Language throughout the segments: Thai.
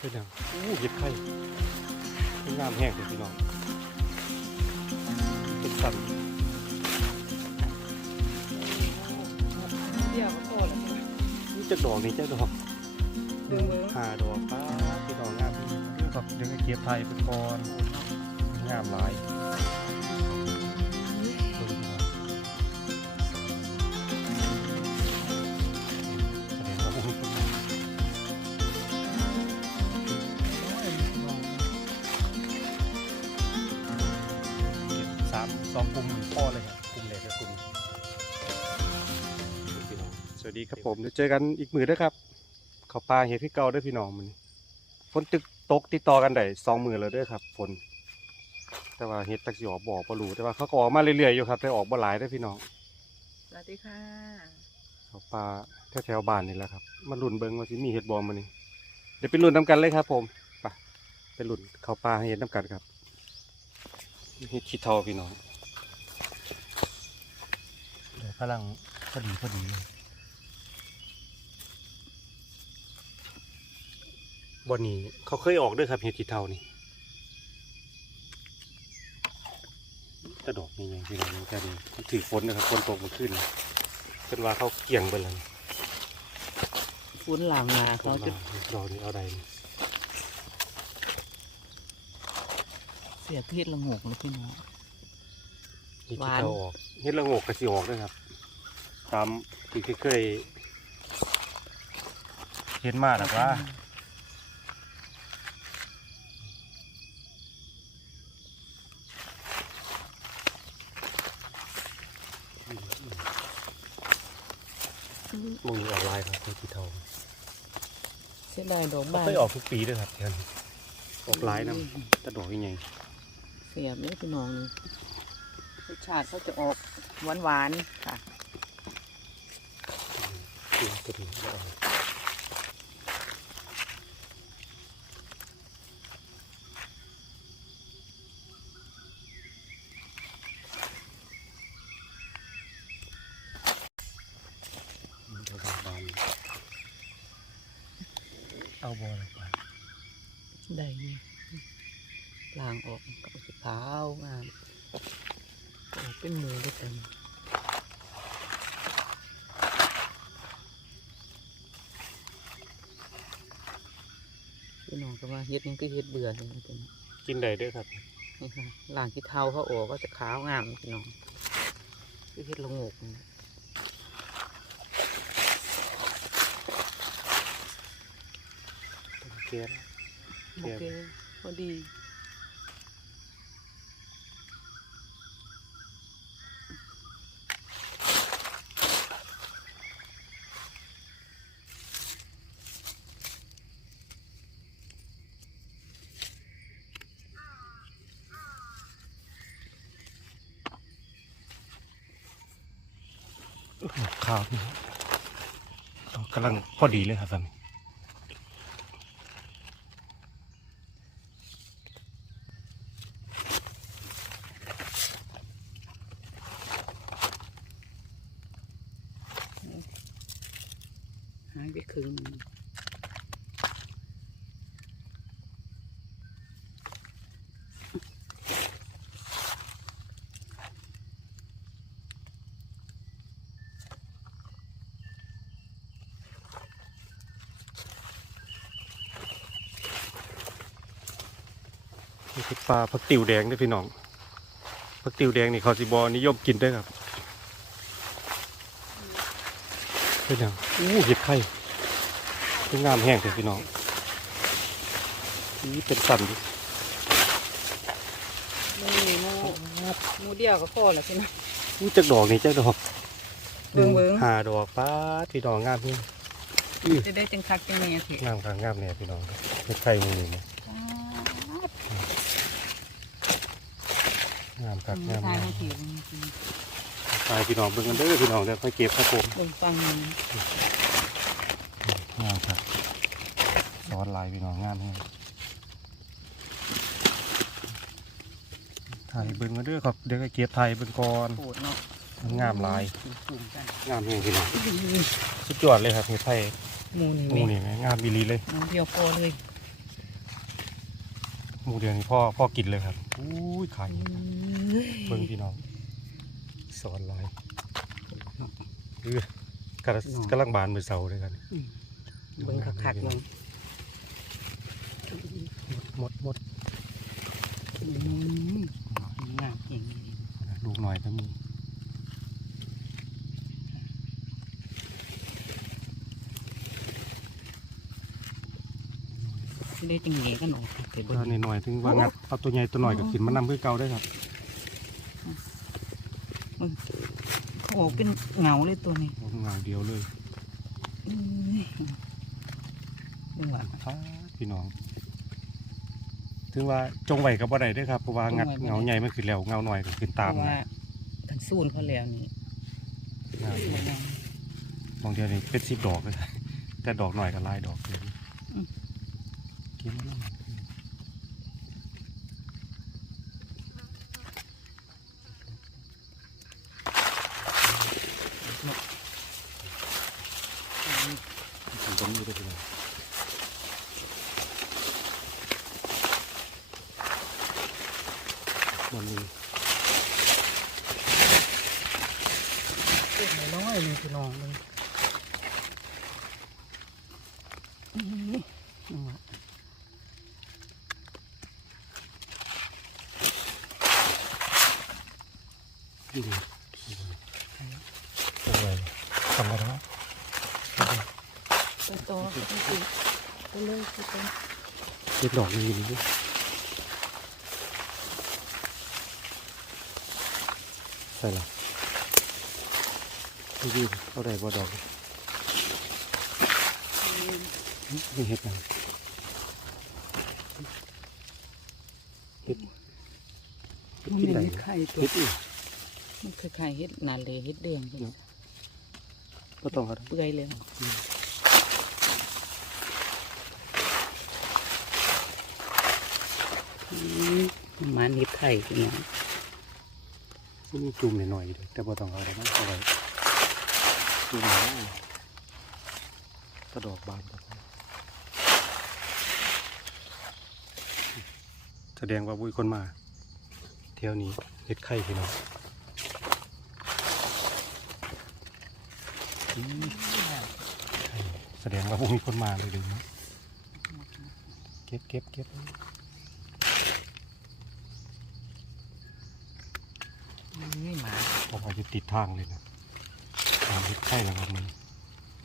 เป็นยังอู้เห็ดไข่นงามแห้งเลยพี่น้องเป็นสันเดี๋ยวก็โตแล้วใช่ไหมนี่จะดอกนี่จะดอกเบิ่งเบิ่งหาดอกป้าพี่น้องงามกับเด็กเก็บไทยเป็นกอนงามหลาย สามสองกลุ่มพ่อเลยครับกลุ่มเล็กกับกลุ่มพี่น้องสวัสดีครับผมเดี๋ยวเจอกันอีกมือเด้วยครับเขาปลาเห็ดพี่เก่าเด้วยพี่น้องมันฝนตึกตกติดต่อกันได้สองมือแล้วเด้วยครับฝนแต่ว่าเห็ดตักสิออกบ่อปลารูแต่ว่าเขาก็ออกมาเรื่อยๆอยู่ครับแต่ออกบ่หลายเด้วยพี่น้องสวัสดีค่ะเขาปลาแถวๆบ้านนี่แหละครับมาลุ่นเบิ้งว่าสิมีเห็ดบอมมานี่เดี๋ยวไปลุ่นน้ำกันเลยครับ ผมไปไปลุ่นเขาปลาให้เห็ดน้ำกันครับเห็ดขี้เทาพี่น้อง เดี๋ยวพลังพอดีพอดีเลยบอนนี้เขาเคยออกด้วยครับเห็ดขี้เทานี่กระดอกนี่ไงพี่น้องแค่นี้ถือฝนนะครับฝนตกเมาขึ้นจนว่าเขาเกี่ยงไปแล้วนี่ฟุ้นหลังมาเขาจะดอกนี้เอาใดนี่เสียพิษละงกเลยพี่น้องเห็ดหขี้วานเทาออกเห็ดละโงกกระสีออกด้วยครับ ตามที่เคยเห็นมาแล้วว่ามึงออกลายครับเห็ดขี้เทาเสียดายดอกเขาบานเคยออกทุกปีด้วยครับเดือนออกลายนะแต่ดอกยังไงเสียบเลยพี่น้องรสชาติเขาจะออกหวานหวานๆค่ะ เดี๋ยวตัวนี้จะออกเดี๋ยวบานเอาบอลไปได้นี่ล้างออกกับสีขาวงามออกเป็นหมูด้วยกันพี่น้องก็ว่าเฮ็ดนี่คือเฮ็ดเบื่อเลยนะพี่น้องกินได้ด้วยครับนี่ค่ะล่างที่เท้าเขาออกก็จะขาวงามพี่น้องคือเฮ็ดละโงกนี่โอเคนะโอเคพอดี ข้าวนี่กำลังพอดีเลยครับท่านหายไปคืน นี่คือปลาผักติวแดงเด้วยพี่น้องผักติวแดงนี่เขาสิบอนิยมกินด้วยครับเป็นยังอู้เห็ดไข่เป็นงามแห้งเลยพี่น้องนี่เป็นสันดินี่หมูหมูเดียวก็พอแล้วพี่น้องอู้จักดอกนี่จักดอกเบิ่งเบิ่งหาดอกป้าดพี่น้องงามพี่อื้อจะได้จังคักจังแม่สิงามค่ะงามเนี่ยพี่น้องเห็ดไข่มือนี่นะงาม ครับงามทายงามมาผิวตายพี่น้องเบิ่งกันเด้อพี่น้องเดี๋ยวค่อยเก็บครับผมเบิ่งฟังนี่งามครับซ้อนลายพี่น้องงามแฮงถ่ายเบิ่งกันเด้อครับเดี๋ยวก็เก็บถ่ายเบิ่งก่อนโหดเนาะงามลายสูงกันงามแฮงพี่น้องสุดยอดเลยครับเห็ดไทยหมูนี่หมูนี่แม่งงามอีหลีเลย น้องเดียวพอเลย หมูเดียวนี่พ่อพ่อกินเลยครับอุ้ยไข่เบิ่งพี่น้อง สอนลายเออกำลังกำลังบานมือเสาเลยกันเบิ่งคักๆเบิ่งหมดหมดอืมงามเองลูกหน่อยก็มี ได้จังเงกันออกไปก็เบิ่งหน่อยๆถึงว่างัดเอาตัวใหญ่ตัวหน่อยก็กินมานำเพื่อเก่าได้ครับเขาบอกเป็นเหงาเลยตัวนี้เงาเดียวเลยอื้อเบิ่งว่าฟ้าพี่น้อง ถึงว่าจงไหวกับบ่ได้เด้อครับเพราะว่างัดจงไว้บ่ได้เงาใหญ่มันขึ้นแล้วเงาหน่อยก็ขึ้นตามเพระนะว่าคันซูนเขาแล้วนี่งามบ่งามบางเดียวนี่เป็นสิบดอกเลยแต่ดอกหน่อยก็หลายดอกเลย อืมกินแล้วถึงตรงนี้ได้ทีเดียวมันมีเล็กน้อยนี่พี่น้องมันอื้อนั่นว่ะ ดีดีอะไรทำอะไรนะไปต่อไปสิไปเลยไปต่อเก็บดอกนี้นี่ดิใส่ละดีดีเอาได้บ่ดอกนี่เห็ดนะเห็ดเห็ดมันกินเป็นได้เห็ดไข่ตัวเห็ดอีก มันคล้ายๆเห็ดนาเลยเห็ดแดงจังก็ต้องครับเปื่อยแล้วอืมประมาณเห็ดไข่พี่น้องมันมีจุ่มหน่อยๆอยู่เด้อแต่บ่ต้องเอาแล้วมันเอาไว้จุ่มหน่อยกระดอกบานครับแสดงว่าบุยคนมาเที่ยวนี้เห็ดไข่พี่น้องอืมไข่ แสดงว่าบุมีคนมาเลยเลยเนาะเก็บเก็บเก็บนี่หมาเพราะว่าจะติดทางเลยนะตามเห็ดไข่แล้วครับมัน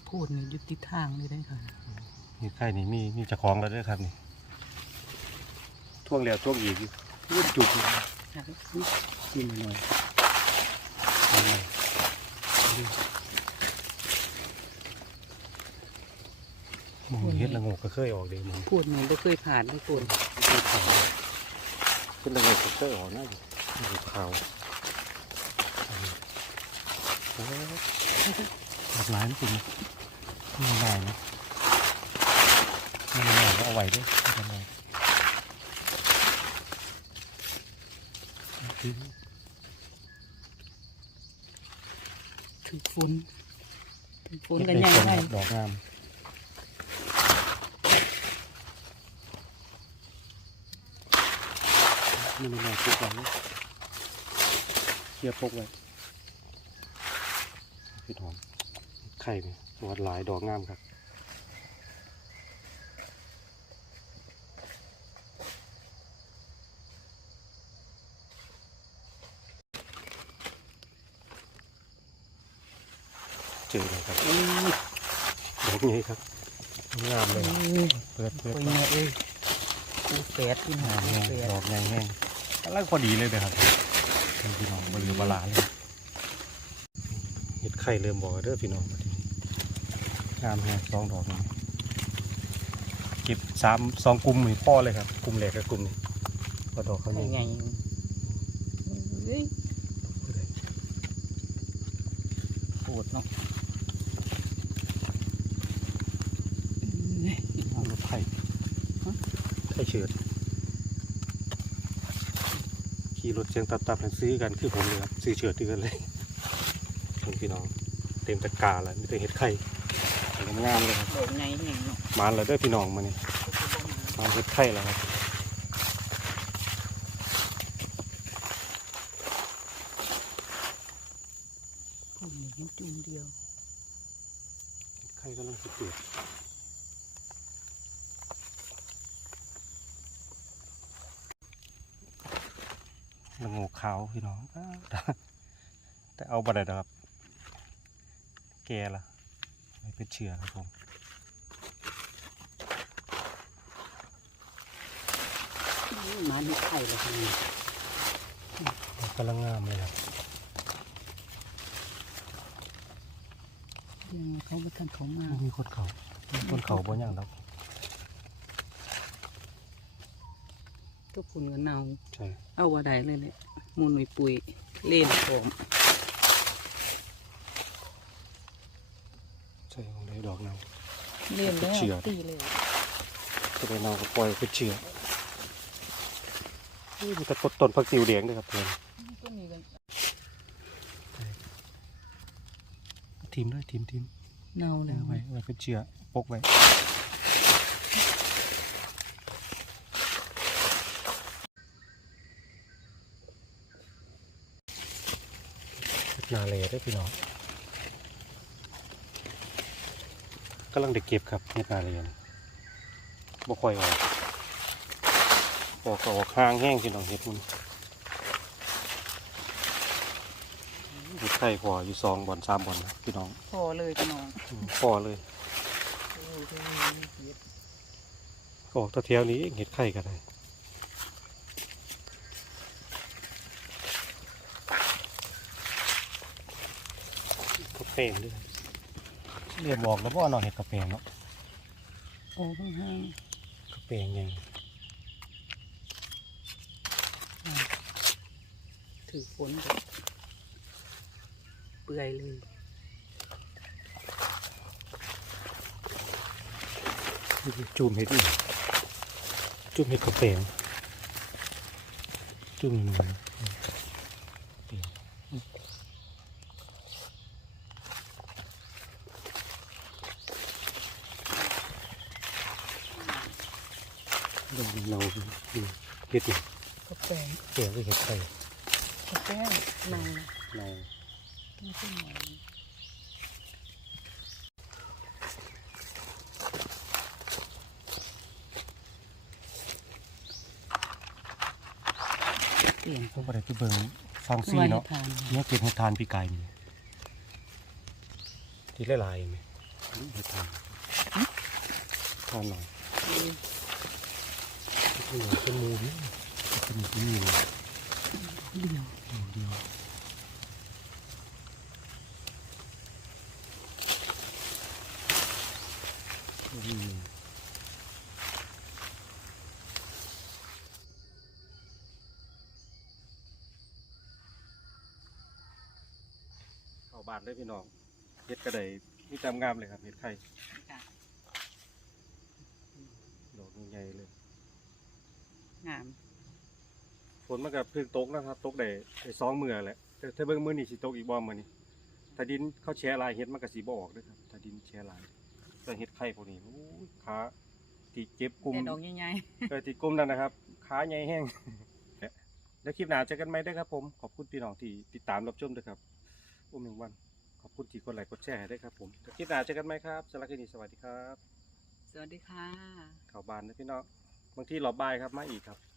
พูดนี่อยู่ติดทางเลยได้ค่ะเห็ดไข่นี่มีมีเจะคล้าของแล้วเด้วยครับนี่ท่วงแล้วท่วงอีกอยู่ยืดจุกอยู่กินหน่อยเอาหน่อย มองเห็ดละโงกก็เคยออกเดีมึงพูดนี่ไม่เคยผ่านไม่พูดเคยขาวเป็นละโงกก็เคยออกนะอยู่ขาวโอ้หลากหลายจริงๆไม่ได้นะไม่ได้ก็เอาไว้ด้วยไม่เป็นไรถึงฝนถึงฝนกันยังไงดอกงาม นไม่ได้ปุ๊บไว้เคลียร์ปุ๊บไว้พี่ทองไข่เนี่ยวัดหลายดอกงามครับเจอเลยครับอื้อดอกนี้ครับ งามเลย เปิดเปิดโอ้ยแม่เอ้ยกูแปดที่หาแห้งแปดดอกใหญ่แห้ง กำลังพอดีเลยนะครับเป็นพี่น้องบริบาลาเลยเห็ดไข่เริ่มบอกเด้อพี่น้องมาทีนี้งามแห้งสองดอกนี่เก็บสามสองกลุ่มนี่พ่อเลยครับกลุ่มแรกกับกลุ่มนี้พอดอกเขาไงใหญ่ไงเฮ้ยปวดเนาะนี่รถไข่ไข่เฉิดี่รถเชียงตับตับๆซื้อกันคือผมเลยครับซื้อเฉือดกันเลยพี่น้องเต็มตะกาแล้วม่แต่เห็ดไข่งามเลยครับมาแล้วด้วยพี่น้องมาเนี่ยมาเห็ดไข่แล้วครับจุ่มเดียวไข่กำลังสุดๆ ละโงกขาวพี่น้อง แต่เอาบัตรนะครับ แกล่ะไม่เป็นเชื้อครับผมหมาดูไข่เลยค่ะนี่กำลังงามเลยครับยังเขาไปทันเขามามีคนเขามีคนเขาบ่อย่างครับ ทุกคนก็เนาใช่เอาว่าได้เลยแหละมูลหน่วยปุ๋ยเล่นผมใช่ของได้ดอกเนาเล่นแล้วเชื่อตีเลยจะได้เนาก็ปล่อยเป็นเชื้อนี่มันจะกดต้นผักติวแดงด้วยครับเพื่อนก็มีกันทีมด้วยทีมทีมเนาเอาแล้วไว้เอาไว้เป็นเชื้อปกไว้ นาเลยได้อพี่น้องกำลังเด็กเก็บครับเฮ็ดนาเลยนบ่ค่อยออกออกก็ออกห่างแห้งพี่น้องเฮ็ดมันเฮ็ดไข่พออยู่สองบ่อนสามบ่อนนะพี่น้องพอเลยพี่น้องอืมพอเลยออกตะเทียวนี้เห็ดไข่กันเลย กระเปงด้วยเรียกบอกแล้วว่าเนาะเห็ดกระเปงเนาะโอ้ข้างห้างกระเปงยังถือฝนแบบเปื่อยเลยจูมเห็ดอีกจูมเห็ดกระเปงจูมหนึ่ง เราเราดูเห็ดอีกกาแฟเกี่ยวกับเห็ดไข่กาแฟเนาเราไม่ใช่หมอนเปลี่ยนต้องไปได้ไปเบิ่งฟังซีไว้ให้เนาะทานเนี่ยเก็บเห็ดทานปีกายมีที่ละลายไหมเห็ดทานทานหน่อย เป็นหมูเป็นหมูนี่เป็นหมูที่มีเลยเดียวหมูเดียวอืมเข้าบ้านได้พี่น้องเห็ดกระไดนี่จำงามเลยครับเห็ดไข่จ้ะดอกใหญ่ๆเลย งามฝนมันกับเพิ่งตกนะครับ ตกได้ได้สองมือแหละแต่ถ้าเบิ่งมือนี่สิตกอีกบ่มื้อนี้ถ้าดินเขาแช่ลายเห็ดมันก็สิบ่ออกเด้อครับถ้าดินแช่ลายแต่เห็ดไข่พวกนี้โอ้ยขาที่เจ็บกลุ่มแต่ดอกใหญ่เออที่กลุ่มนั่นนะครับขาใหญ่แห้งแล้วคลิปหน้าเจอกันไหมเด้อครับผมขอบคุณพี่น้องที่ติดตามรับชมด้วยครับอุ้มหนึ่งวันขอบคุณที่กดไลค์กดแชร์ให้ด้วยครับผมแล้วคลิปหน้าเจอกันไหมครับสำหรับคลิปนี้สวัสดีครับๆสวัสดีค่ะ ข่าวบานนะพี่น้อง บางทีรอบบ่ายครับมาอีกครับ